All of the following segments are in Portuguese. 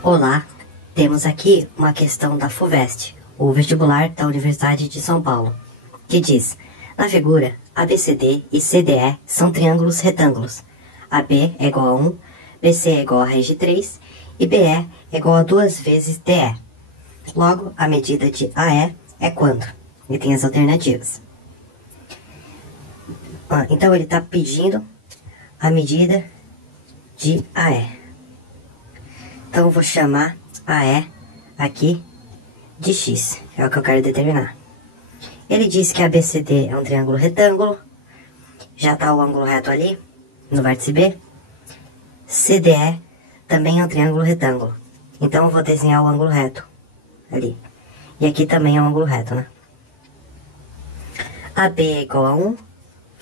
Olá, temos aqui uma questão da FUVEST, o vestibular da Universidade de São Paulo, que diz: na figura, ABCD e CDE são triângulos retângulos. AB é igual a 1, BC é igual a raiz de 3 e BE é igual a 2 vezes DE. Logo, a medida de AE é quanto? E tem as alternativas. Então, ele está pedindo a medida de AE. Então, eu vou chamar AE aqui de X, é o que eu quero determinar. Ele diz que ABCD é um triângulo retângulo, já está o ângulo reto ali, no vértice B. CDE também é um triângulo retângulo, então eu vou desenhar o ângulo reto ali. E aqui também é um ângulo reto, né? AB é igual a 1,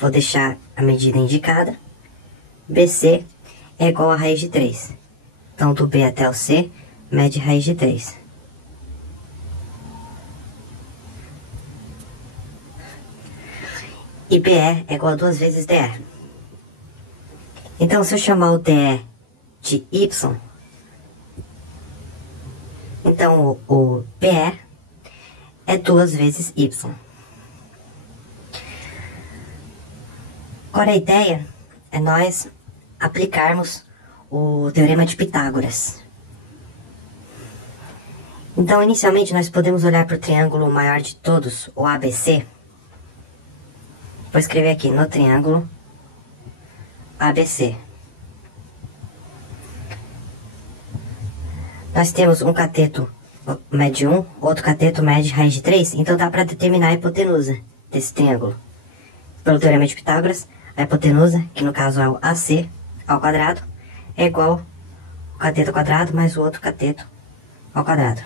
vou deixar a medida indicada. BC é igual a raiz de 3. Então, do B até o C, mede raiz de 3. E BE é igual a 2 vezes DE. Então, se eu chamar o DE de Y, então o BE é 2 vezes Y. Agora, a ideia é nós aplicarmos o Teorema de Pitágoras. Então, inicialmente, nós podemos olhar para o triângulo maior de todos, o ABC. Vou escrever aqui, no triângulo ABC. Nós temos um cateto mede 1, outro cateto mede raiz de 3, então dá para determinar a hipotenusa desse triângulo. Pelo Teorema de Pitágoras, a hipotenusa, que no caso é o AC ao quadrado, é igual ao cateto ao quadrado mais o outro cateto ao quadrado.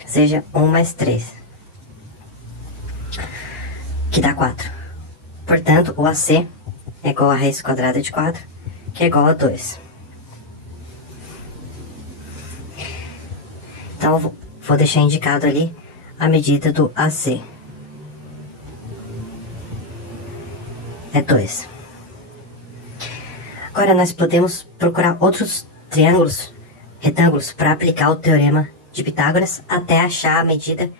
Ou seja, 1 mais 3, que dá 4. Portanto, o AC é igual a raiz quadrada de 4, que é igual a 2. Então, eu vou deixar indicado ali a medida do AC. É 2. Agora, nós podemos procurar outros triângulos, retângulos, para aplicar o Teorema de Pitágoras até achar a medida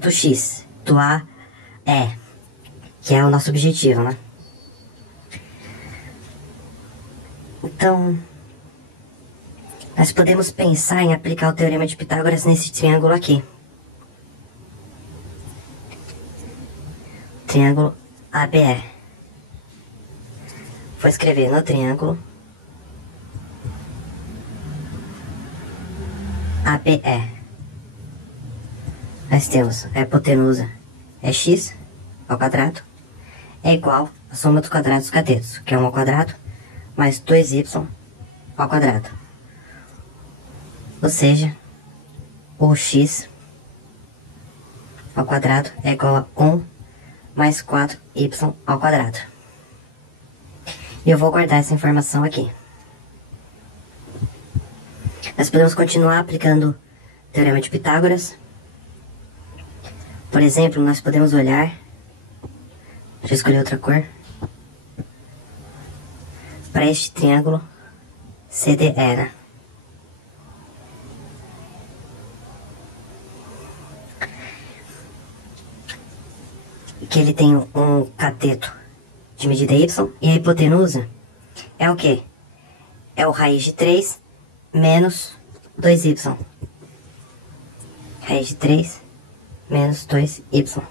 do X, do AE, que é o nosso objetivo, né? Então, nós podemos pensar em aplicar o Teorema de Pitágoras nesse triângulo aqui. Triângulo ABE. Vou escrever no triângulo ABE. Nós temos a hipotenusa é x ao quadrado, é igual à soma dos quadrados dos catetos, que é 1 ao quadrado, mais 2y ao quadrado. Ou seja, o x ao quadrado é igual a 1 mais 4y ao quadrado. E eu vou guardar essa informação aqui. Nós podemos continuar aplicando o Teorema de Pitágoras. Por exemplo, nós podemos olhar... Deixa eu escolher outra cor. Para este triângulo CDE, né? Que ele tem um cateto de medida y, e a hipotenusa é o quê? É o raiz de 3 menos 2y. Raiz de 3 menos 2y.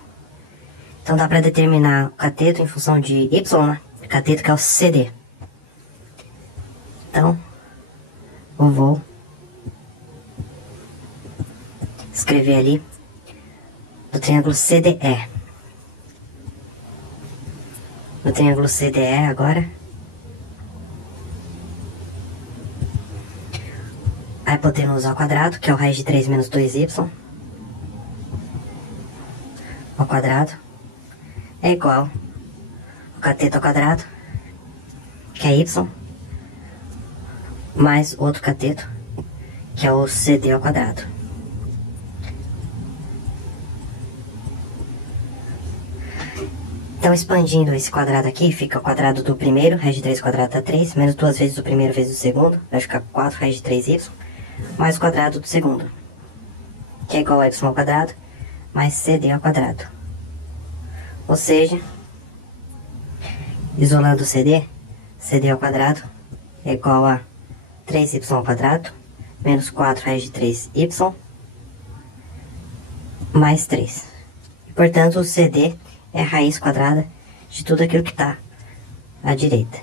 Então dá para determinar o cateto em função de y, né? O cateto que é o CD. Então, eu vou escrever ali do triângulo CDE. No triângulo CDE agora, a hipotenusa ao quadrado, que é o raiz de 3 menos 2y, ao quadrado, é igual ao cateto ao quadrado, que é y, mais outro cateto, que é o CD ao quadrado. Então, expandindo esse quadrado aqui, fica o quadrado do primeiro, raiz de 3 quadrado dá 3, menos 2 vezes o primeiro vezes o segundo, vai ficar 4 raiz de 3y, mais o quadrado do segundo, que é igual a y ao quadrado mais cd ao quadrado. Ou seja, isolando o cd ao quadrado é igual a 3y ao quadrado menos 4 raiz de 3y mais 3. Portanto, o cd é a raiz quadrada de tudo aquilo que está à direita.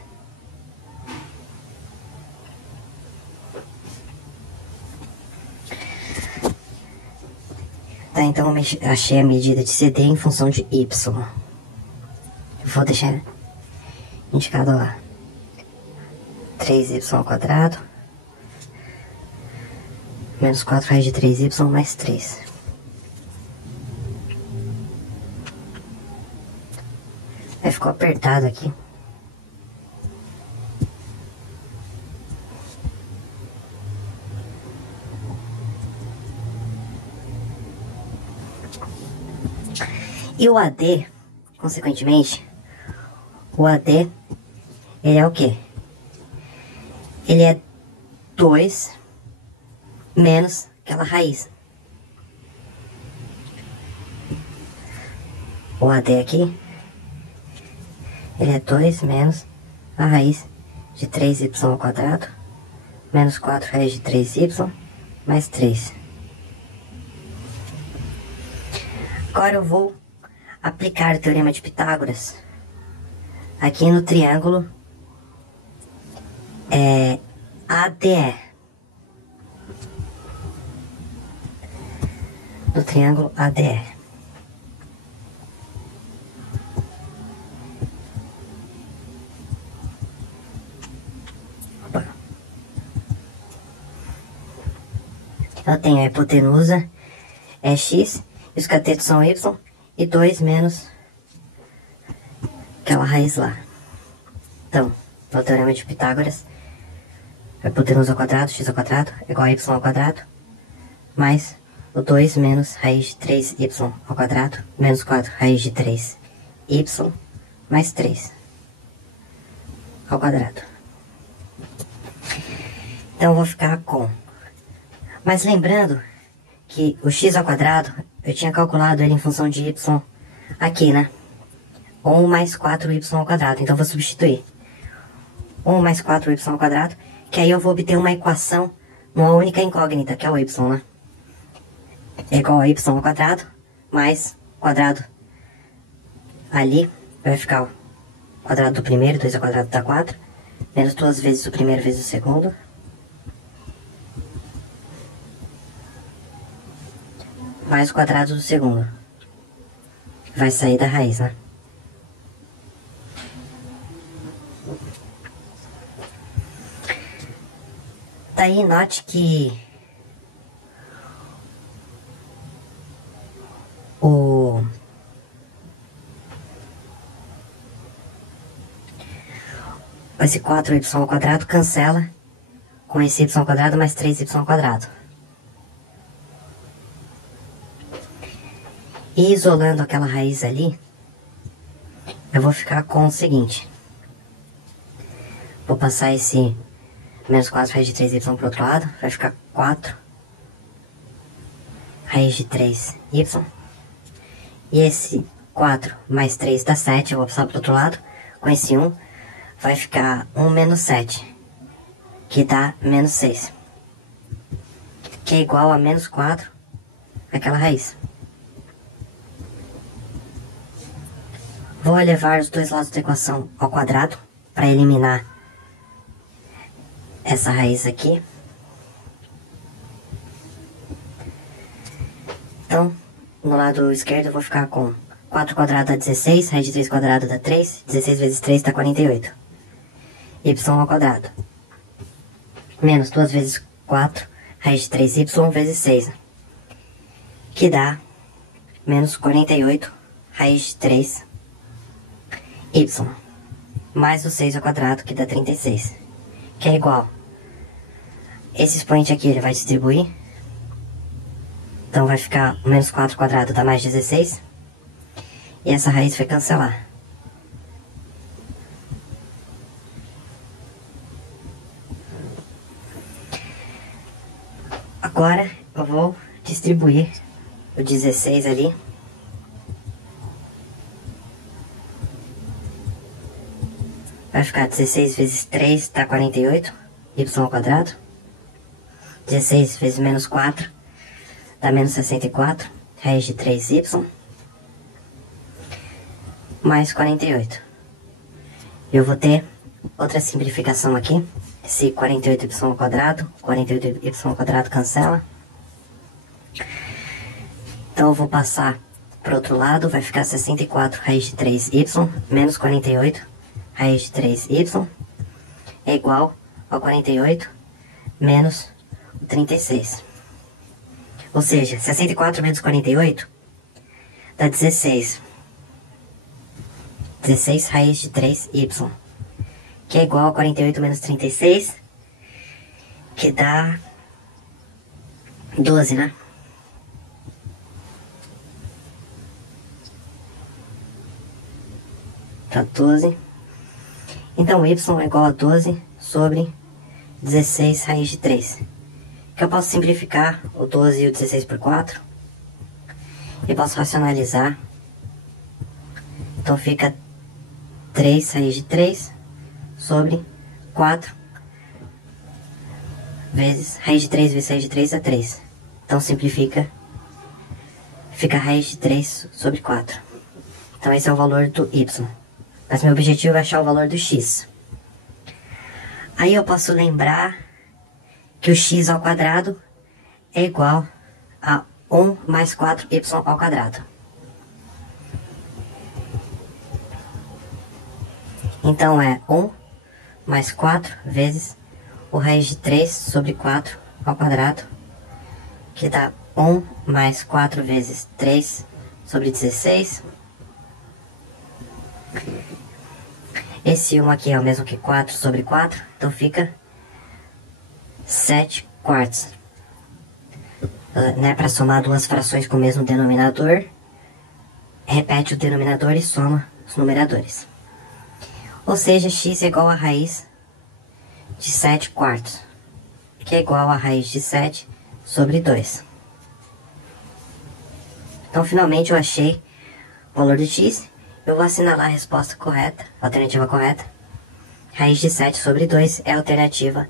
Tá, então eu achei a medida de CD em função de Y. Vou deixar indicado lá. 3y ao quadrado menos 4 raiz de 3y mais 3. Aí ficou apertado aqui. E o AD, consequentemente, o AD, ele é o quê? Ele é 2 menos aquela raiz. O AD aqui, ele é 2 menos a raiz de 3y ao quadrado, menos 4 raiz de 3y, mais 3. Agora eu vou aplicar o teorema de Pitágoras aqui no triângulo ADE. No triângulo ADE. Opa. Eu tenho a hipotenusa é x, e os catetos são y, e 2 menos aquela raiz lá. Então, no teorema de Pitágoras, a hipotenusa ao quadrado, x ao quadrado, é igual a y ao quadrado, mais o 2 menos raiz de 3y ao quadrado, menos 4 raiz de 3y, mais 3 ao quadrado. Então, eu vou ficar com... Mas lembrando que o x ao quadrado, eu tinha calculado ele em função de y aqui, né? 1 mais 4y ao quadrado. Então, eu vou substituir 1 mais 4y ao quadrado, que aí eu vou obter uma equação numa única incógnita, que é o y, né? É igual a y ao quadrado, mais quadrado ali, vai ficar o quadrado do primeiro, 2 ao quadrado dá 4, menos 2 vezes o primeiro vezes o segundo, mais o quadrado do segundo. Vai sair da raiz, né? Daí, note que esse 4y ao quadrado cancela com esse y ao quadrado mais 3y ao quadrado. E isolando aquela raiz ali, eu vou ficar com o seguinte. Vou passar esse menos 4 raiz de 3y para o outro lado, vai ficar 4 raiz de 3y. E esse 4 mais 3 dá 7, eu vou passar para o outro lado. Com esse 1, vai ficar 1 menos 7, que dá menos 6. Que é igual a menos 4, aquela raiz. Vou elevar os dois lados da equação ao quadrado para eliminar essa raiz aqui. Então, no lado esquerdo eu vou ficar com 4 quadrado dá 16, raiz de 3 quadrado dá 3, 16 vezes 3 dá 48. Y ao quadrado. Menos 2 vezes 4, raiz de 3y vezes 6. Que dá menos 48, raiz de 3 y, mais o 6 ao quadrado, que dá 36, que é igual. Esse expoente aqui, ele vai distribuir. Então, vai ficar menos 4 ao quadrado dá mais 16. E essa raiz vai cancelar. Agora eu vou distribuir o 16 ali. Vai ficar 16 vezes 3 dá 48, y ao quadrado. 16 vezes menos 4 dá menos 64, raiz de 3y, mais 48. Eu vou ter outra simplificação aqui. Esse 48y ao quadrado, 48y ao quadrado cancela. Então eu vou passar para o outro lado, vai ficar 64 raiz de 3y menos 48 raiz de 3y é igual ao 48 menos 36. Ou seja, 64 menos 48 dá 16. 16 raiz de 3y, que é igual a 48 menos 36, que dá 12, né? Tá 12. Então, y é igual a 12 sobre 16 raiz de 3. Que eu posso simplificar o 12 e o 16 por 4. E posso racionalizar. Então, fica 3 raiz de 3 sobre 4 vezes raiz de 3 vezes raiz de 3 é 3. Então, simplifica. Fica raiz de 3 sobre 4. Então, esse é o valor do y. Mas meu objetivo é achar o valor do x. Aí eu posso lembrar que o x ao quadrado é igual a 1 mais 4y ao quadrado. Então é 1 mais 4 vezes o raiz de 3 sobre 4 ao quadrado, que dá 1 mais 4 vezes 3 sobre 16. Esse 1 aqui é o mesmo que 4 sobre 4, então fica 7 quartos. Para somar duas frações com o mesmo denominador, repete o denominador e soma os numeradores. Ou seja, x é igual a raiz de 7 quartos, que é igual a raiz de 7 sobre 2. Então, finalmente, eu achei o valor do x. Eu vou assinalar a resposta correta, a alternativa correta. Raiz de 7 sobre 2 é a alternativa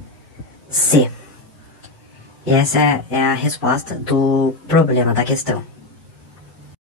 C. E essa é a resposta do problema da questão.